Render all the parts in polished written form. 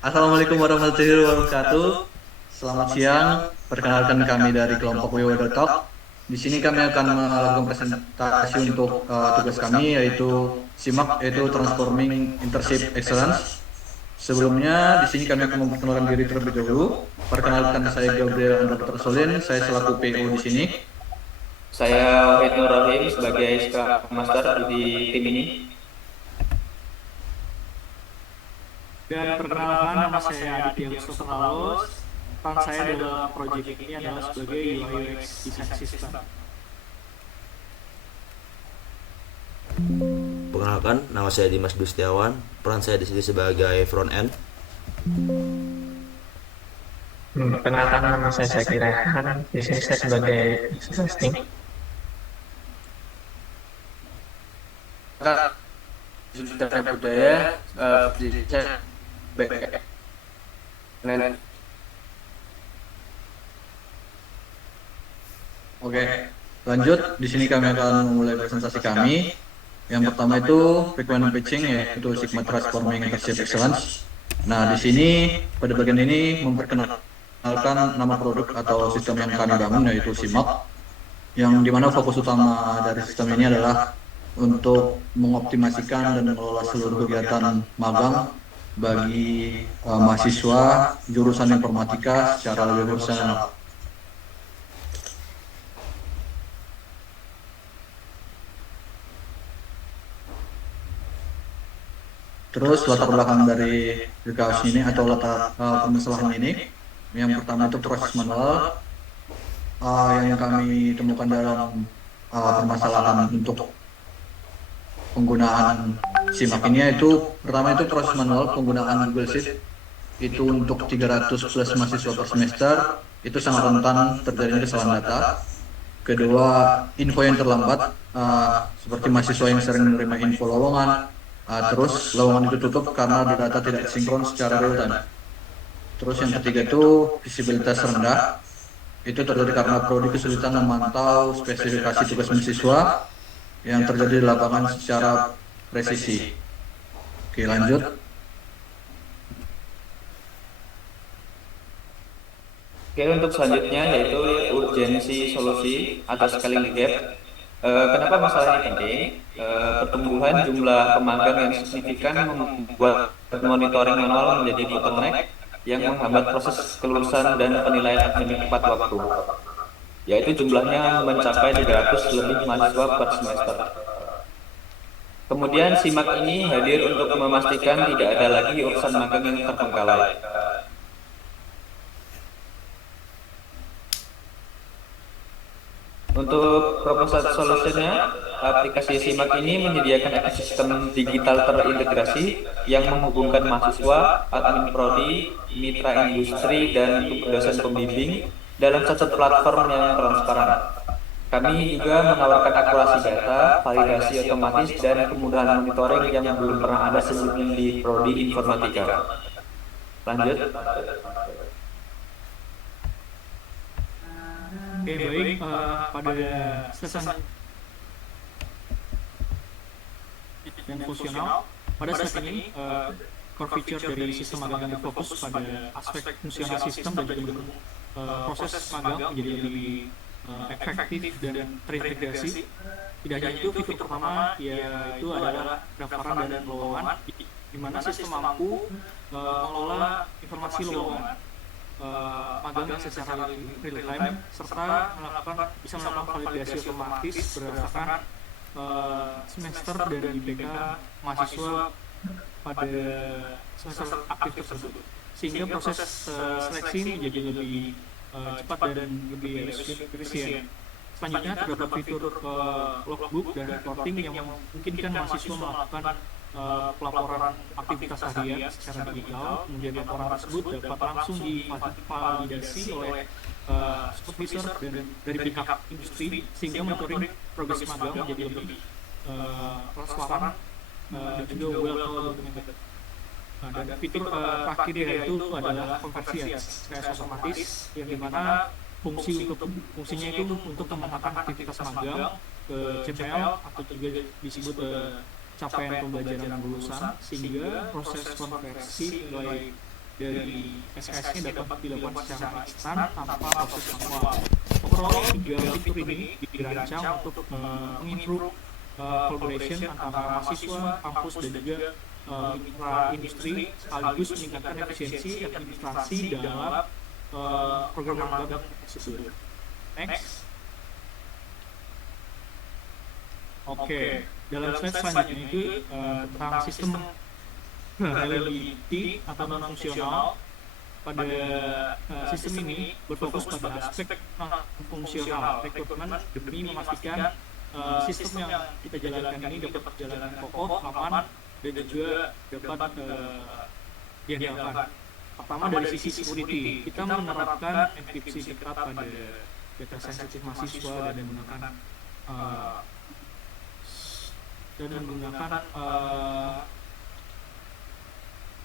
Assalamualaikum warahmatullahi wabarakatuh. Selamat siang. Perkenalkan kami dari kelompok WWD Talk. Di sini kami akan melakukan presentasi untuk tugas kami yaitu SIMAK yaitu Transforming Internship Excellence. Sebelumnya di sini kami akan memperkenalkan diri terlebih dahulu. Perkenalkan saya Gabriel Andra Solin, saya selaku PO di sini. Saya Wahid Nur Rahim sebagai Scrum Master di tim ini. Dan perkenalkan, nama saya Aditya Mustafa Lalos. Peran saya dalam proyek ini adalah sebagai UI UX Design System. Perkenalkan, nama saya Dimas Dustiawan. Peran saya di sini sebagai front end. Perkenalkan, nama saya Zaki Rehan. Di sini saya sebagai testing. Sudah budaya pendidikan baik. Oke, lanjut. Di sini kami akan memulai presentasi kami. Yang pertama itu requirement pitching yaitu Sigma Transforming Internship Excellence. Nah, di sini pada bagian ini memperkenalkan nama produk atau sistem yang kami bangun yaitu SIMAK. Yang dimana fokus utama dari sistem ini adalah untuk mengoptimasikan dan mengelola seluruh kegiatan magang bagi mahasiswa jurusan informatika secara lebih profesional. Terus latar belakang dari kaos ini atau latar permasalahan ini, yang pertama itu proses manual yang kami temukan dalam permasalahan untuk penggunaan SIMAK ini yaitu pertama itu proses manual penggunaan Google Sheet itu untuk 300 plus mahasiswa per semester itu sangat rentan terjadinya kesalahan data. Kedua, info yang terlambat seperti mahasiswa yang sering menerima info lowongan. Terus lowongan itu tutup karena data tidak sinkron secara real time. Terus yang ketiga itu visibilitas rendah. Itu terjadi karena prodi kesulitan memantau spesifikasi tugas mahasiswa yang terjadi di lapangan secara presisi. Oke, lanjut. Oke, untuk selanjutnya yaitu urgensi solusi atau scaling gap. Kenapa masalah ini penting? Pertumbuhan jumlah pemagang yang signifikan membuat monitoring manual menjadi bottleneck yang menghambat proses kelulusan dan penilaian akademik tepat waktu, yaitu jumlahnya mencapai 300 lebih mahasiswa per semester. Kemudian SIMAK ini hadir untuk memastikan tidak ada lagi urusan magang yang terbengkalai. Untuk proposal solutionnya, aplikasi SIMAK ini menyediakan ekosistem digital terintegrasi yang menghubungkan mahasiswa, admin prodi, mitra industri, dan dosen pembimbing dalam satu platform yang transparan. Kami juga menawarkan akurasi data, validasi otomatis, dan kemudahan monitoring yang belum pernah ada sebelumnya di prodi informatika. Lanjut. Oke, baik. Pada sesi dan fungsional, pada saat ini core feature dari sistem magang yang fokus pada aspek fungsional sistem dan juga proses magang menjadi lebih efektif dan terintegrasi. Tidak hanya itu, fitur pertama yaitu adalah pendaftaran dan lowongan, di mana sistem mampu mengelola informasi lowongan magang secara real time serta bisa melakukan validasi otomatis berdasarkan semester dan IPK mahasiswa pada semester aktif tersebut, sehingga proses seleksi menjadi lebih cepat dan lebih efisien. Selanjutnya terdapat fitur logbook dan reporting yang memungkinkan mahasiswa melakukan pelaporan aktivitas harian secara digital. Kemudian laporan tersebut dapat langsung divalidasi oleh supervisor dan dari pihak industri, sehingga monitoring progres magang menjadi lebih transparan dan juga well documented. Nah, dan fitur terakhir yaitu adalah konversi SKS otomatis, yang dimana fungsinya itu untuk menambahkan aktivitas magang ke CPL atau juga disebut capaian pembelajaran lulusan, sehingga proses konversi nilai dari SKS-nya dapat dilakukan secara instan tanpa proses manual. Overall, 3 fitur ini dirancang untuk mengimprove collaboration antara mahasiswa, kampus, dan juga mitra industri, sekaligus meningkatkan efisiensi administrasi dalam program magang tersebut. Next. Oke, dalam slide selanjutnya itu tentang sistem reliability atau non fungsional. Pada sistem ini berfokus pada aspek non fungsional rekrutmen demi memastikan sistem yang kita jalankan ini dapat berjalan kokoh, aman, dan juga dapat diandalkan. Pertama, dari sisi security, kita menerapkan enkripsi ketat pada data sensitif mahasiswa dan menggunakan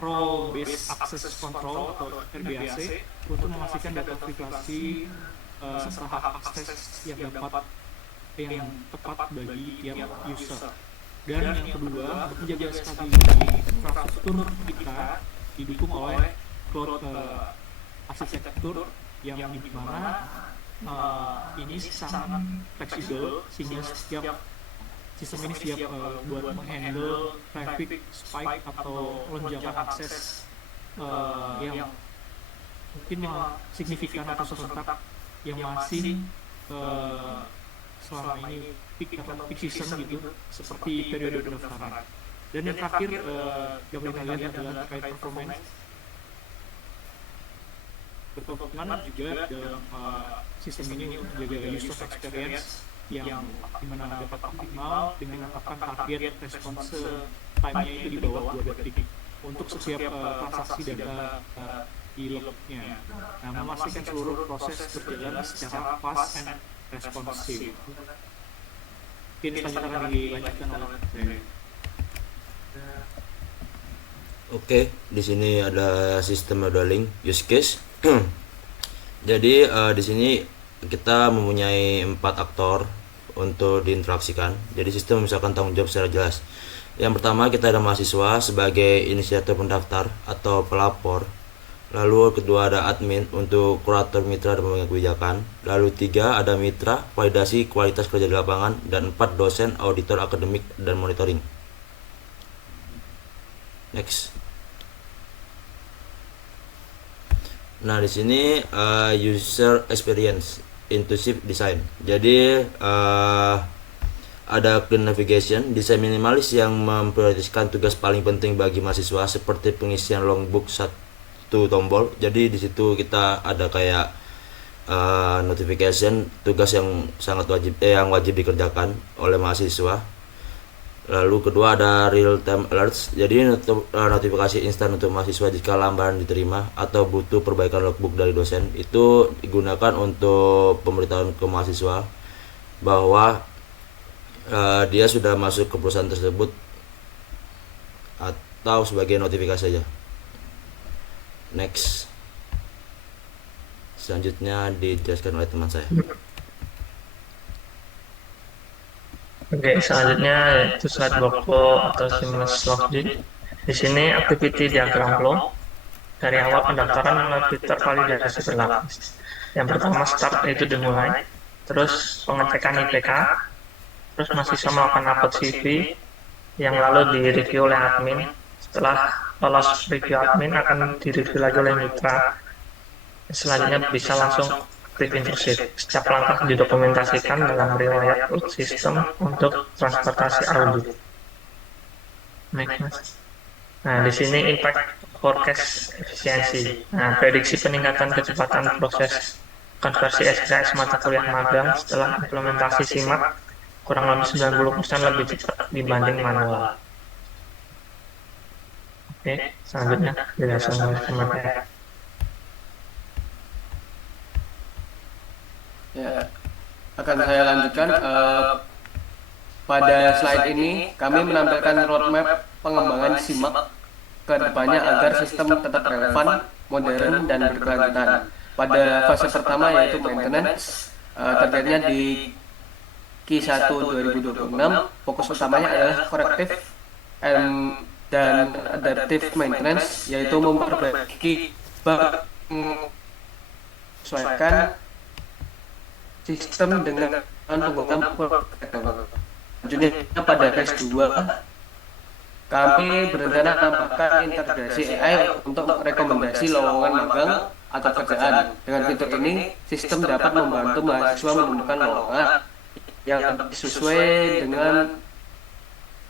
role based access control atau RBAC untuk memastikan data privasi serta hak akses yang tepat bagi tiap user. Dan yang kedua, untuk menjaga stabilitas infrastruktur kita didukung oleh cloud arsitektur yang dimana ini sangat fleksibel sehingga sistem ini siap buat menghandle traffic spike atau lonjakan akses yang mungkin signifikan atau serentak yang masih selama ini peak atau peak season gitu, seperti periode pendaftaran. Dan yang terakhir yang kita lihat adalah terkait performance juga dalam sistem ini untuk menjaga user experience yang dimana dapat optimal dengan menetapkan target respons time-nya itu di bawah 2 detik untuk setiap transaksi data di lognya. Nah, memastikan seluruh proses berjalan secara fast and responsive. Mungkin selanjutnya akan dilanjutkan oleh saya. Oke, di sini ada sistem modeling use case. Jadi di sini kita mempunyai 4 aktor untuk diinteraksikan. Jadi sistem misalkan tanggung jawab secara jelas. Yang pertama, kita ada mahasiswa sebagai inisiator pendaftar atau pelapor. Lalu kedua ada admin untuk kurator mitra dan pemegang kebijakan. Lalu 3 ada mitra validasi kualitas kerja di lapangan, dan 4 dosen auditor akademik dan monitoring. Next. Nah, di sini user experience inclusive design. Jadi ada clean navigation, desain minimalis yang memprioritaskan tugas paling penting bagi mahasiswa seperti pengisian logbook 1 tombol. Jadi di situ kita ada kayak notification tugas yang sangat wajib dikerjakan oleh mahasiswa. Lalu kedua ada real time alerts, jadi notifikasi instan untuk mahasiswa jika lamban diterima atau butuh perbaikan logbook dari dosen. Itu digunakan untuk pemberitahuan ke mahasiswa bahwa dia sudah masuk ke perusahaan tersebut, atau sebagai notifikasi saja. Next. Selanjutnya dijelaskan oleh teman saya. Oke, selanjutnya itu slide workflow atau seamless login. Di sini activity diagram flow dari awal pendaftaran melalui fitur validasi berlapis. Yang pertama start itu dimulai, terus pengecekan IPK, terus mahasiswa melakukan upload CV yang lalu direview oleh admin. Setelah lolos review admin akan direview lagi oleh mitra. Selanjutnya bisa langsung aktif intrusive. Setiap langkah didokumentasikan dalam riwayat sistem untuk transportasi audit. Next. Nah, di sini impact forecast efisiensi. Nah, prediksi peningkatan kecepatan proses konversi SKS mata kuliah magang setelah implementasi SIMAK kurang lebih 90% lebih cepat dibanding manual. Oke, selanjutnya dijelaskan oleh teman saya. Ya, akan saya lanjutkan. Pada slide ini kami menampilkan roadmap pengembangan SIMAK ke depannya agar sistem tetap relevan, modern, dan berkelanjutan. Pada fase pertama yaitu maintenance, targetnya di Q1 2026, fokus utamanya adalah corrective and dan adaptive maintenance, yaitu memperbaiki bug, menyesuaikan sistem dengan penggunaan teknologi. Selanjutnya pada phase 2 kami berencana menambahkan integrasi AI untuk rekomendasi lowongan magang atau kerjaan. Dengan fitur ini, sistem dapat membantu mahasiswa menemukan lowongan yang sesuai dengan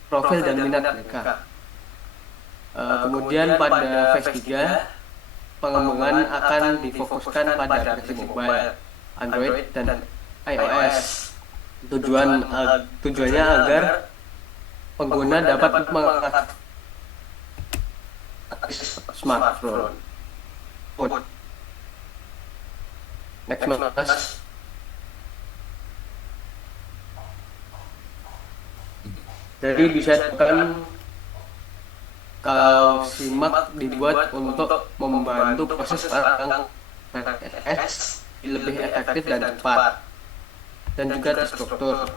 profil dan minat mereka. Kemudian pada phase 3, pengembangan akan difokuskan pada aplikasi mobile, Android, dan iOS. Tujuannya agar pengguna dapat mengakses smartphone. Next, Mas. Jadi bisa dikatakan kalau SIMAK dibuat untuk membantu proses PNS lebih efektif dan cepat, dan juga terstruktur.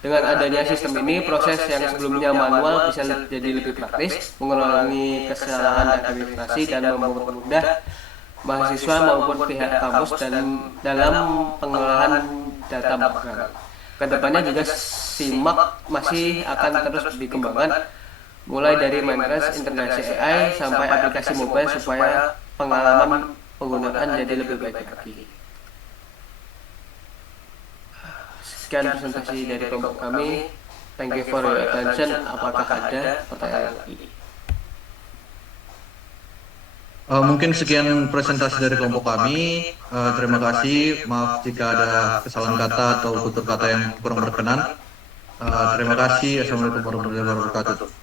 Dengan adanya sistem ini, proses yang sebelumnya manual bisa jadi lebih praktis, mengurangi kesalahan administrasi, dan mempermudah mahasiswa maupun pihak kampus dan dalam pengelolaan data magang. Kedepannya juga SIMAK masih akan terus dikembangkan, mulai dari maintenance, integrasi AI, sampai aplikasi mobile supaya pengalaman penggunaan jadi lebih baik lagi. Sekian presentasi dari kelompok kami. Thank you for your attention. Apakah ada pertanyaan lagi? Mungkin sekian presentasi dari kelompok kami. Terima kasih. Maaf jika ada kesalahan kata atau tutur kata yang kurang berkenan. Terima kasih. Assalamualaikum warahmatullahi wabarakatuh.